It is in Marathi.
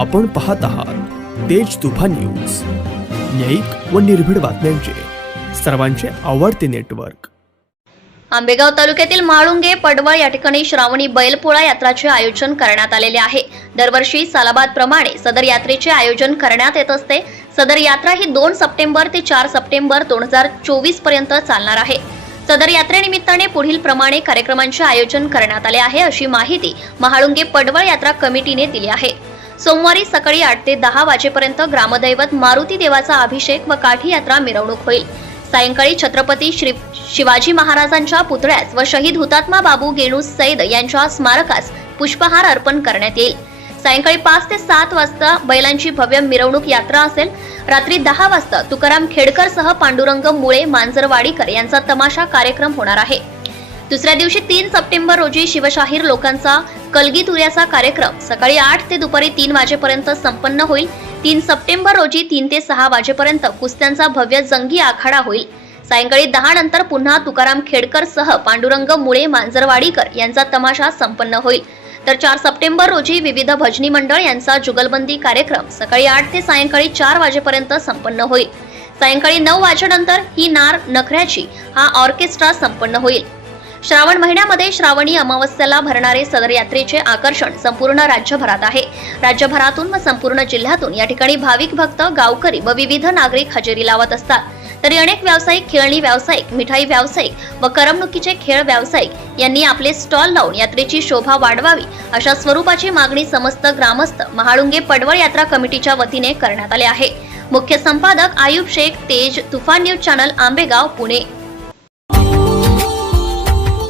आपण पाहत आहात तेज तुफान न्यूज. न्यायिक व निर्भीड बातम्यांचे. सर्वांचे आवडते नेटवर्क. आंबेगाव तालुक्यातील म्हाळुंगे पडवळ या ठिकाणी श्रावणी बैलपोळा यात्राचे आयोजन करण्यात आलेले आहे. दरवर्षी सालाबाद प्रमाणे सदर यात्रेचे आयोजन करण्यात येत असते. सदर यात्रा ही दोन सप्टेंबर ते चार सप्टेंबर दोन हजार चोवीसपर्यंत चालणार आहे. सदर यात्रेनिमित्ताने पुढील प्रमाणे कार्यक्रमांचे आयोजन करण्यात आले आहे अशी माहिती महाळुंगे पडवळ यात्रा कमिटीने दिली आहे. सोमवारी सकाळी आठ ते दहा वाजेपर्यंत ग्रामदैवत मारुती देवाचा अभिषेक व काठी यात्रा मिरवणूक होईल. सायंकाळी छत्रपती श्री शिवाजी महाराजांच्या पुतळ्यास व शहीद हुतात्मा बाबू गेणू सैद यांच्या स्मारकास पुष्पहार अर्पण करण्यात येईल. सायंकाळी पाच ते सात वाजता बैलांची भव्य मिरवणूक यात्रा असेल. रात्री दहा वाजता तुकाराम खेडकर सह पांडुरंग मुळे मांजरवाडीकर यांचा तमाशा कार्यक्रम होणार आहे. दुसऱ्या दिवशी तीन सप्टेंबर रोजी शिवशाहीर लोकांचा कलगीतुऱ्याचा कार्यक्रम सकाळी आठ ते दुपारी तीन वाजेपर्यंत संपन्न होईल. तीन सप्टेंबर रोजी तीन ते सहा वाजेपर्यंत कुस्त्यांचा भव्य जंगी आखाडा होईल. सायंकाळी दहा नंतर पुन्हा तुकाराम खेडकर सह पांडुरंग मुळे मांजरवाडीकर यांचा तमाशा संपन्न होईल. तर चार सप्टेंबर रोजी विविध भजनी मंडळ यांचा जुगलबंदी कार्यक्रम सकाळी आठ ते सायंकाळी चार वाजेपर्यंत संपन्न होईल. सायंकाळी नऊ वाजेनंतर ही नार नखऱ्याची हा ऑर्केस्ट्रा संपन्न होईल. श्रावण महिन्यामध्ये श्रावणी अमावस्याला भरणारे सदर यात्रेचे आकर्षण संपूर्ण राज्यभरात आहे. राज्यभरातून व संपूर्ण जिल्ह्यातून या ठिकाणी भाविक भक्त गावकरी व विविध नागरिक हजेरी लावत असतात. तरी अनेक व्यावसायिक खेळणी व्यावसायिक मिठाई व्यावसायिक व करमणुकीचे खेळ व्यावसायिक यांनी आपले स्टॉल लावून यात्रेची शोभा वाढवावी अशा स्वरूपाची मागणी समस्त ग्रामस्थ महाळुंगे पडवळ यात्रा कमिटीच्या वतीने करण्यात आले आहे. मुख्य संपादक Ayub Shaikh Tej Tufan news channel Ambegaon Pune.